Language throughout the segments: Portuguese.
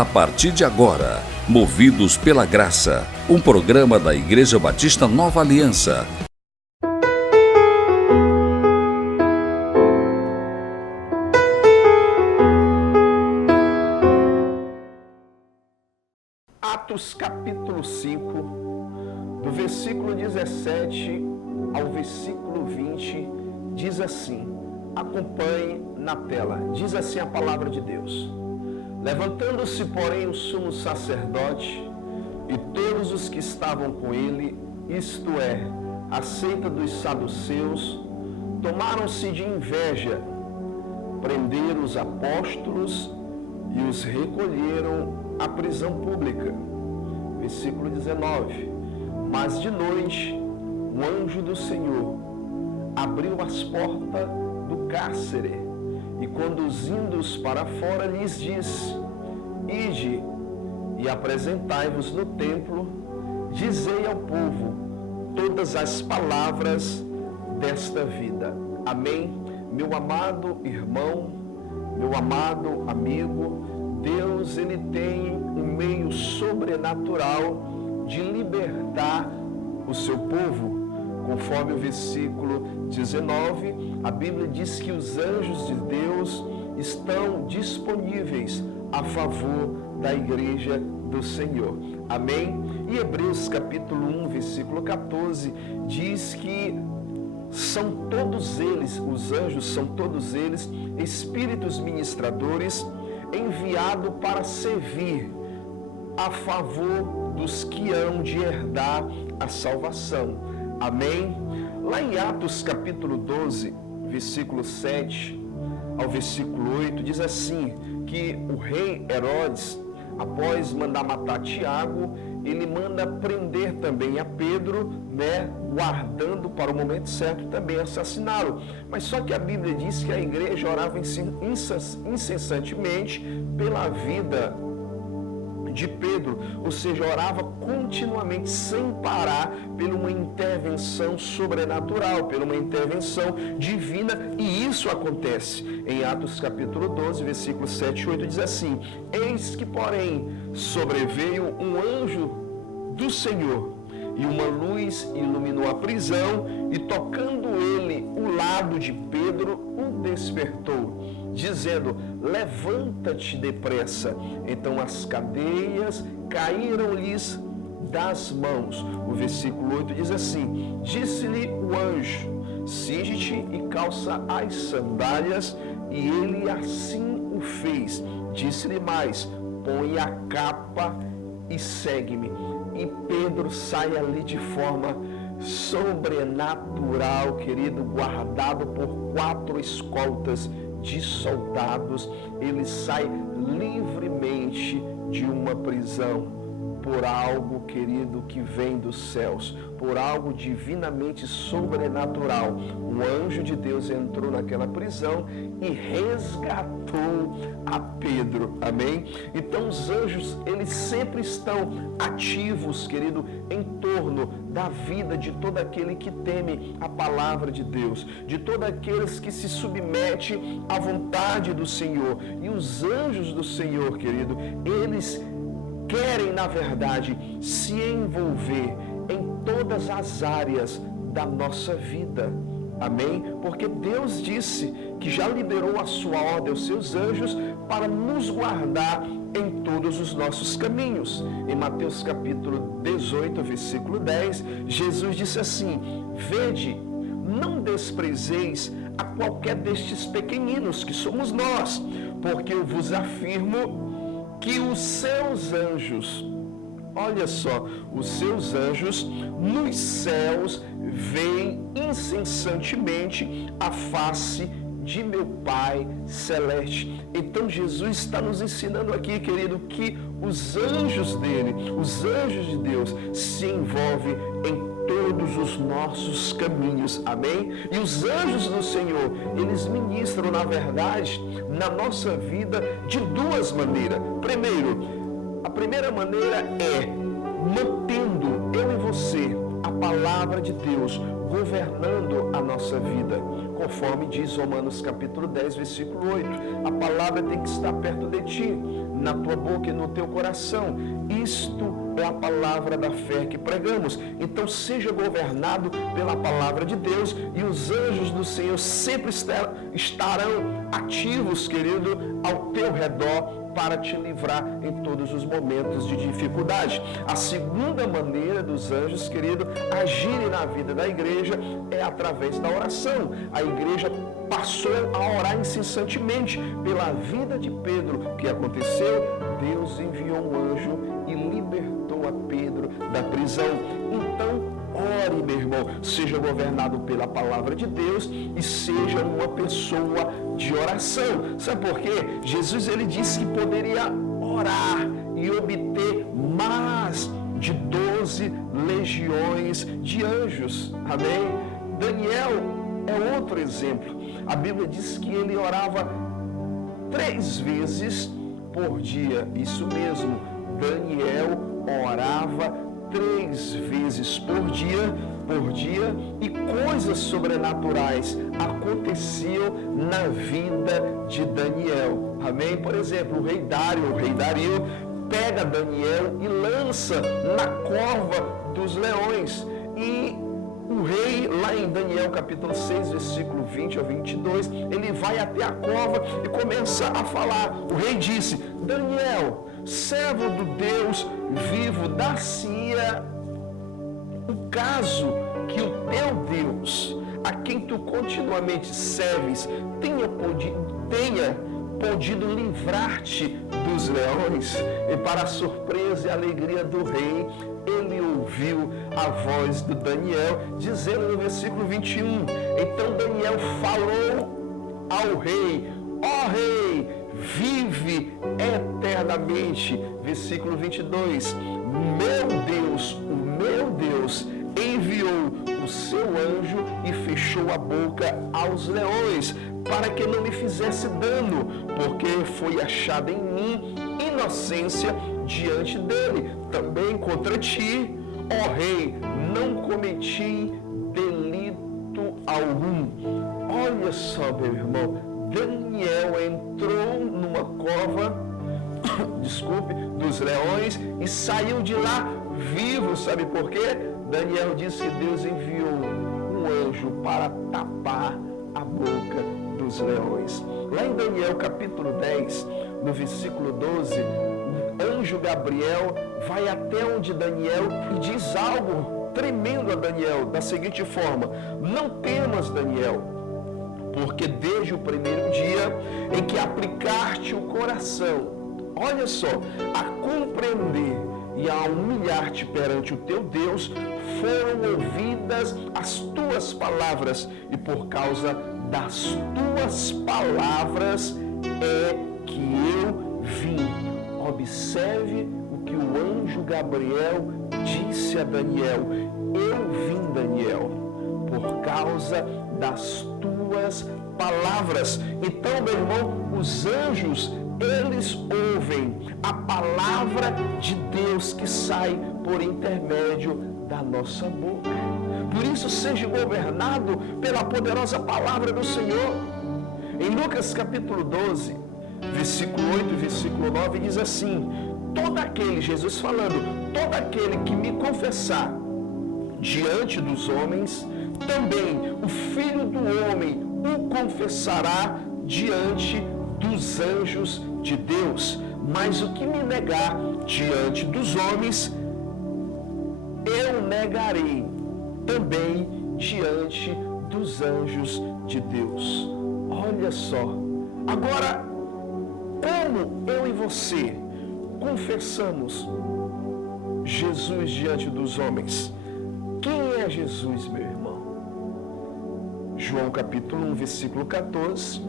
A partir de agora, Movidos pela Graça, um programa da Igreja Batista Nova Aliança. Atos capítulo 5, do versículo 17 ao versículo 20, diz assim, acompanhe na tela, diz assim a palavra de Deus. Levantando-se, porém, o sumo sacerdote e todos os que estavam com ele, isto é, a seita dos saduceus, tomaram-se de inveja, prenderam os apóstolos e os recolheram à prisão pública. Versículo 19. Mas de noite, um anjo do Senhor abriu as portas do cárcere e, conduzindo-os para fora, lhes disse, ide e apresentai-vos no templo, dizei ao povo todas as palavras desta vida. Amém? Meu amado irmão, meu amado amigo, Deus, Ele tem um meio sobrenatural de libertar o seu povo. Conforme o versículo 19, a Bíblia diz que os anjos de Deus estão disponíveis a favor da igreja do Senhor. Amém? E Hebreus capítulo 1, versículo 14, diz que são todos eles, os anjos são todos eles, espíritos ministradores, enviados para servir a favor dos que hão de herdar a salvação. Amém? Lá em Atos capítulo 12, versículo 7 ao versículo 8, diz assim, que o rei Herodes, após mandar matar Tiago, ele manda prender também a Pedro, guardando para o momento certo também assassiná-lo. Mas só que a Bíblia diz que a igreja orava incessantemente pela vida de Pedro, ou seja, orava continuamente, sem parar, por uma intervenção sobrenatural, por uma intervenção divina, e isso acontece. Em Atos capítulo 12, versículos 7 e 8, diz assim, eis que, porém, sobreveio um anjo do Senhor, e uma luz iluminou a prisão, e tocando ele o lado de Pedro, o despertou, dizendo, levanta-te depressa. Então as cadeias caíram-lhes das mãos. O versículo 8 diz assim, disse-lhe o anjo, cinge-te e calça as sandálias, e ele assim o fez. Disse-lhe mais, põe a capa e segue-me. E Pedro sai ali de forma sobrenatural, querido, guardado por 4 escoltas de soldados. Ele sai livremente de uma prisão por algo, querido, que vem dos céus, por algo divinamente sobrenatural. Um anjo de Deus entrou naquela prisão e resgatou a Pedro. Amém? Então os anjos, eles sempre estão ativos, querido, em torno da vida de todo aquele que teme a palavra de Deus, de todos aqueles que se submetem à vontade do Senhor. E os anjos do Senhor, querido, eles querem, na verdade, se envolver em todas as áreas da nossa vida. Amém? Porque Deus disse que já liberou a sua ordem aos seus anjos para nos guardar em todos os nossos caminhos. Em Mateus capítulo 18, versículo 10, Jesus disse assim, vede, não desprezeis a qualquer destes pequeninos, que somos nós, porque eu vos afirmo que os seus anjos, olha só, os seus anjos nos céus veem incessantemente a face de meu Pai Celeste. Então Jesus está nos ensinando aqui, querido, que os anjos dele, os anjos de Deus, se envolvem em todos os nossos caminhos. Amém? E os anjos do Senhor, eles ministram, na verdade, na nossa vida de 2 maneiras. Primeiro, a primeira maneira é mantendo eu e você a palavra palavra de Deus governando a nossa vida. Conforme diz Romanos capítulo 10, versículo 8. A palavra tem que estar perto de ti, na tua boca e no teu coração. Isto é a palavra da fé que pregamos. Então seja governado pela palavra de Deus, e os anjos do Senhor sempre estarão ativos, querido, ao teu redor, para te livrar em todos os momentos de dificuldade. A segunda maneira dos anjos, querido, agirem na vida da igreja é através da oração. A igreja passou a orar incessantemente pela vida de Pedro. O que aconteceu? Deus enviou um anjo e libertou a Pedro da prisão. Então, ore, meu irmão, seja governado pela palavra de Deus e seja uma pessoa de oração. Sabe por quê? Jesus, ele disse que poderia orar e obter mais de 12 legiões de anjos. Amém? Daniel é outro exemplo. A Bíblia diz que ele orava 3 vezes por dia. Isso mesmo, Daniel orava 3 vezes por dia, e coisas sobrenaturais aconteciam na vida de Daniel. Amém? Por exemplo, o rei Dario pega Daniel e lança na cova dos leões. E o rei, lá em Daniel capítulo 6, versículo 20 ao 22, ele vai até a cova e começa a falar. O rei disse: Daniel, servo do Deus vivo, dar-se-ia o caso que o teu Deus, a quem tu continuamente serves, tenha podido livrar-te dos leões. E para a surpresa e alegria do rei, ele ouviu a voz de Daniel, dizendo no versículo 21, então Daniel falou ao rei: ó rei, vive eternamente. Versículo 22, o meu Deus enviou o seu anjo e fechou a boca aos leões, para que não me fizesse dano, porque foi achada em mim inocência diante dele. Também contra ti, ó rei, não cometi delito algum. Olha só, meu irmão, Daniel entrou numa cova, dos leões, e saiu de lá vivo. Sabe por quê? Daniel disse que Deus enviou um anjo para tapar a boca dos leões. Lá em Daniel capítulo 10, no versículo 12, o anjo Gabriel vai até onde Daniel e diz algo tremendo a Daniel, da seguinte forma: não temas, Daniel, porque desde o primeiro dia em que aplicaste o coração, olha só, a compreender e a humilhar-te perante o teu Deus, foram ouvidas as tuas palavras, e por causa das tuas palavras é que eu vim. Observe o que o anjo Gabriel disse a Daniel: eu vim, Daniel, por causa das tuas palavras. Então, meu irmão, os anjos, eles ouvem a palavra de Deus que sai por intermédio da nossa boca. Por isso, seja governado pela poderosa palavra do Senhor. Em Lucas capítulo 12, versículo 8 e versículo 9, diz assim: todo aquele, Jesus falando, todo aquele que me confessar diante dos homens, também o Filho do Homem o confessará diante dos anjos de Deus. Mas o que me negar diante dos homens, eu negarei também diante dos anjos de Deus. Olha só. Agora, como eu e você confessamos Jesus diante dos homens? Quem é Jesus, meu irmão? João capítulo 1, versículo 14,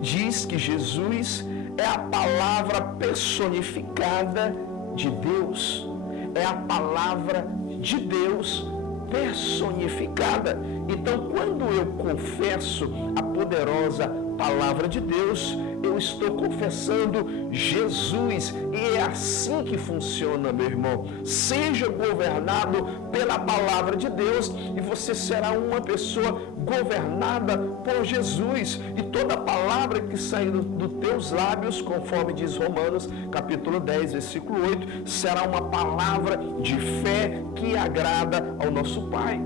diz que Jesus é a palavra personificada de Deus. É a palavra de Deus personificada. Então, quando eu confesso a poderosa palavra de Deus, eu estou confessando Jesus, e é assim que funciona, meu irmão. Seja governado pela palavra de Deus e você será uma pessoa governada por Jesus, e toda palavra que sair dos teus lábios, conforme diz Romanos capítulo 10, versículo 8, será uma palavra de fé que agrada ao nosso Pai.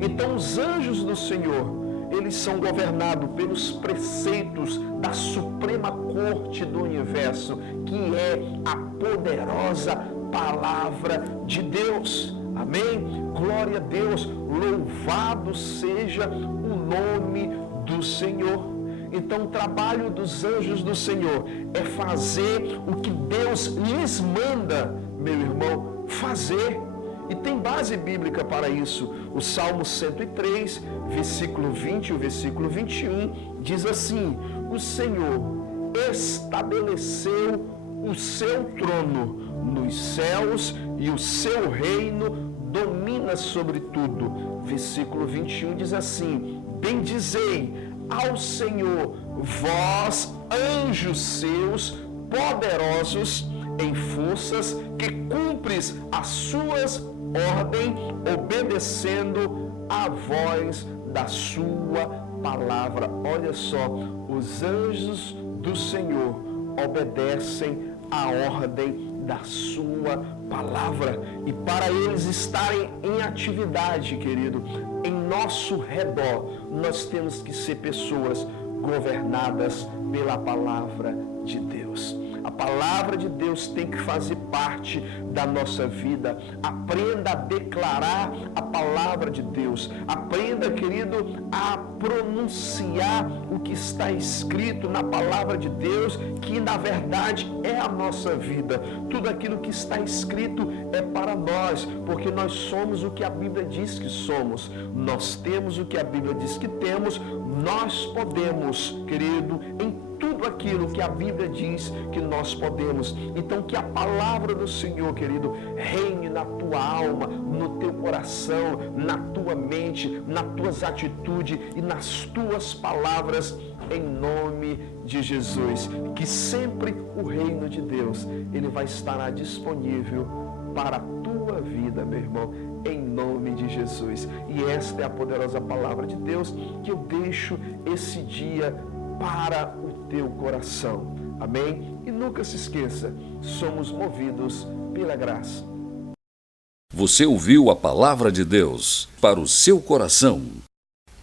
Então os anjos do Senhor, eles são governados pelos preceitos da Suprema Corte do Universo, que é a poderosa palavra de Deus. Amém? Glória a Deus, louvado seja o nome do Senhor. Então o trabalho dos anjos do Senhor é fazer o que Deus lhes manda, meu irmão, fazer. E tem base bíblica para isso. O Salmo 103, versículo 20 e o versículo 21, diz assim: o Senhor estabeleceu o seu trono nos céus e o seu reino domina sobre tudo. Versículo 21 diz assim: bendizei ao Senhor, vós, anjos seus, poderosos em forças, que cumpres as suas ordens, obedecendo a voz da sua palavra. Olha só, os anjos do Senhor obedecem a ordem da sua palavra, e para eles estarem em atividade, querido, em nosso redor, nós temos que ser pessoas governadas pela palavra de Deus. A palavra de Deus tem que fazer parte da nossa vida. Aprenda a declarar a palavra de Deus. Aprenda, querido, a pronunciar o que está escrito na palavra de Deus, que na verdade é a nossa vida. Tudo aquilo que está escrito é para nós, porque nós somos o que a Bíblia diz que somos. Nós temos o que a Bíblia diz que temos. Nós podemos, querido, em tudo aquilo que a Bíblia diz que nós podemos. Então que a palavra do Senhor, querido, reine na tua alma, no teu coração, na tua mente, nas tuas atitudes e nas tuas palavras, em nome de Jesus. Que sempre o reino de Deus, ele vai estar disponível para a tua vida, meu irmão, em nome de Jesus. E esta é a poderosa palavra de Deus que eu deixo esse dia para o teu coração. Amém? E nunca se esqueça, somos movidos pela graça. Você ouviu a palavra de Deus para o seu coração.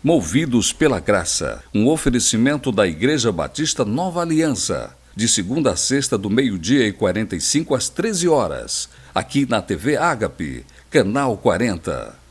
Movidos pela graça, um oferecimento da Igreja Batista Nova Aliança, de segunda a sexta, do 12h45 às 13h, aqui na TV Ágape, canal 40.